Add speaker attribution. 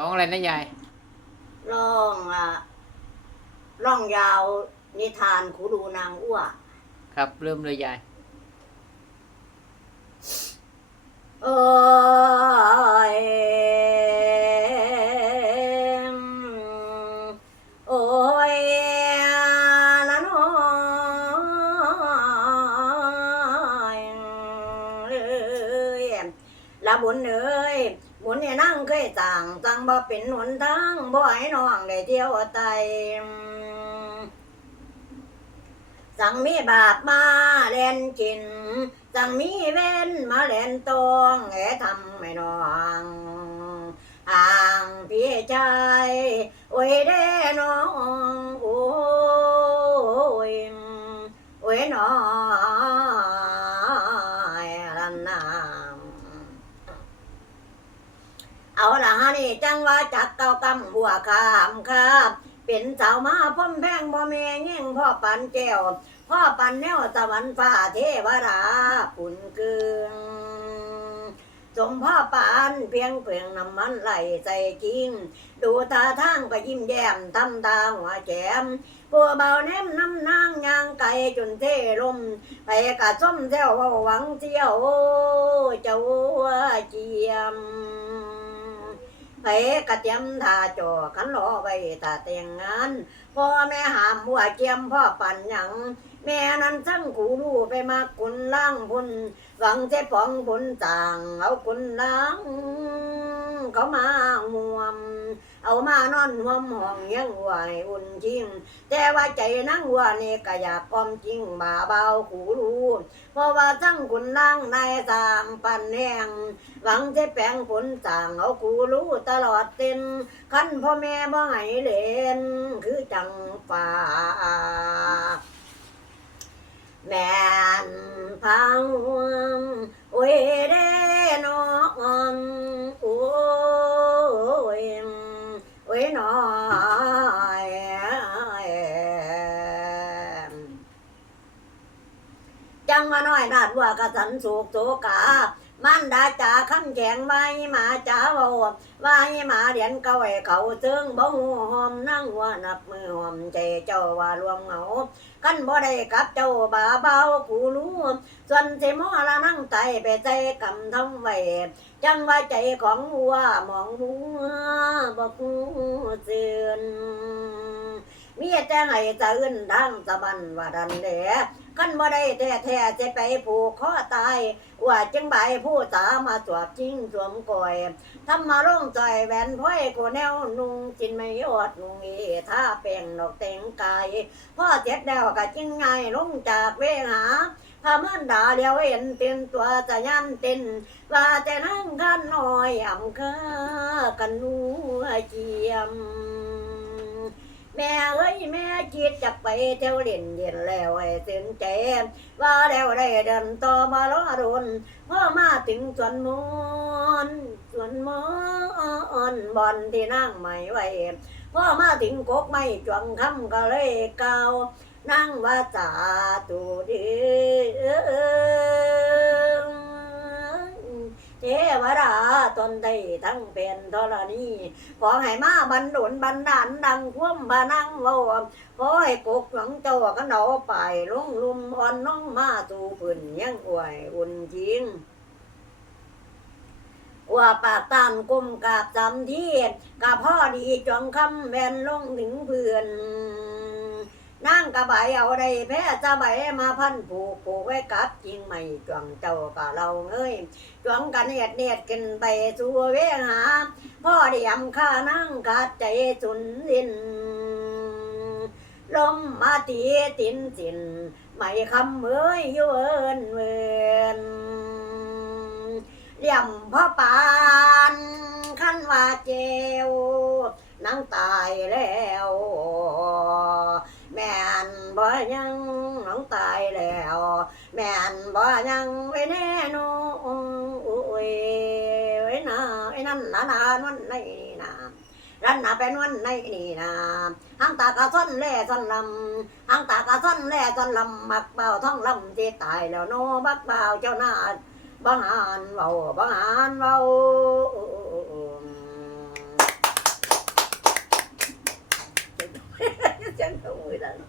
Speaker 1: ร้องอะไรนะยาย
Speaker 2: ร่องอะร่องยาวนิทานคูดูนางอ้ว
Speaker 1: ครับ เริ่มเลยยาย
Speaker 2: เอ้ยโอ้ยละน้อยเอ้ยละบุญเอ้ เนี่ยนั่งเคยต่างต่างบ่เป็นหนทางบ่ให้น้องได้เที่ยวไตสั่งมีบาปมาเล่นกิน สั่งมีเว้นมาเล่นตองแหทำไม่น้องห่างพี่ใจโอ้ยเด้น้อง เอาละฮะนี่จังว่าจักเก้ากำบัวคามครับเป็นสาวมาพ่อมแพงบ่แม่เง่งพ่อปันแก้วพ่อปันแนวสวรรค์ฟ้าเทวราปุ่นเกืองสมพ่อปานเพียงเพียงน้ำมันไหลใส่จริงดูตาทางก็ยิ้มแย้มทำตาหัวแจมปัวเบาแนมน้ำนางยางไก่จนเทลมไปกะส้มเว้าหวังเจียวเจ้าเจียม ไปกระเจียมทาจอขันรอไว้ตาแต่งงานพ่อแม่หามหัวเจียมพ่อปั่นหยังแม่นั้นทั้งขูรู้ไปมาคุณล่างพุนหวังเจ๊ปองบุญต่างเอากุนล้างเขามาหว มามานอนห่วมห้องยังไหวอุ่นจริง แต่ว่าใจนั่งวัวนี่ก็อยากความจริงบาเบากูรู้เพราะว่าทั้งกุนล่างในสางปันแห้งหวังจะแปลงผลต่างเอากูรู้ตลอดเต็นคันพ่อแม่บ่ให้เล่นคือจังฝ่าแม่นพัง จังมาน้อยนาดว่ากระสันสุกโสกามันดาจ่าคำแจงไว้หมาจ่าเบาไว้หมาเดียนเก่าไอ้เขาซึ่งบ่หูหอมนั่งว่านับมือหอมใจเจ้าว่ารวมเหงากันบ่ได้กับเจ้าบาเบากูรู้ส่วนสิมอละนั่งไตไปใจกำทำไว้จังว่าใจของวัวมองหัวบ่กูเสือน มีแต่ให้สะอื่นทางสะบันว่าดันแหลกันบ่ได้แท้แท้ๆจะไปผูกคอตาย ว่าจังใบผู้สามาสวบจริงสวมก่อยทำมาล่องใจแหวนพ้อยกูแนวนุงจินไม่อดนุงเอท่าแป้งดอกเต็งกายพ่อเจ็ดแล้วก็จึงไงลงจากเวหาพามันด่าเดียวเห็นเป็นตัวจะยันเต้นว่าแต่นั่งกันน้อยอ่ำค่ากันนัวเจียม แม่เอ้ยแม่คิดจะไปเที่ยวเล่นเย็นแล้วไอ้สินใจว่าแล้วได้เดินต่อมาล้อรุนพ่อมาถึงสวนมอนสวนมอนบอนที่นั่งไม่ไหวพ่อมาถึงกกไม่จวงคำก็เลยเกานั่งว่าจาตูดีเทวดา ตนได้ทั้งเป็นธรณีขอให้มาบันดลบันดาลดังควมบานังโลมขอให้กกหลังเจ้ากันเอาไปลงลุมอ่อนน้องมาสู่พื้นยังอวยอุ่นจริงว่าปากตามกุมกาบจำที่กะพ่อดีจองคำแวนลงถึงเพื่อน นั่งกระบายเอาได้แพ้จะใบมาพันผูกผูกไว้กับจริงไม่จวงเจ้ากะเราเงยจวงกันเนียดเนียดกินไปสู่เวหา พ่อเดียมข้านั่งขาดใจสุนลินลมมาตีตินสินไม่คำเมื่อยยวนเวนเลี่ยมพ่อปานขั้นว่าเจวนั่งตายแล้ว ยังน้องตายแล้ว แม่นบ่ยังไว้แน่นอุ้ยไว้นาไอ้นั่นนานานวันในี่นารันนาเป็นวันในนี่นาหางตากระซ่อนแล่ซ่อนลำหางตากระซ่อนแล่ซ่อนลำมักเบาท้องลำที่ตายแล้วโนบักเบาเจ้านาบังหานเบาบังหานเบาเจ้าหนูเลย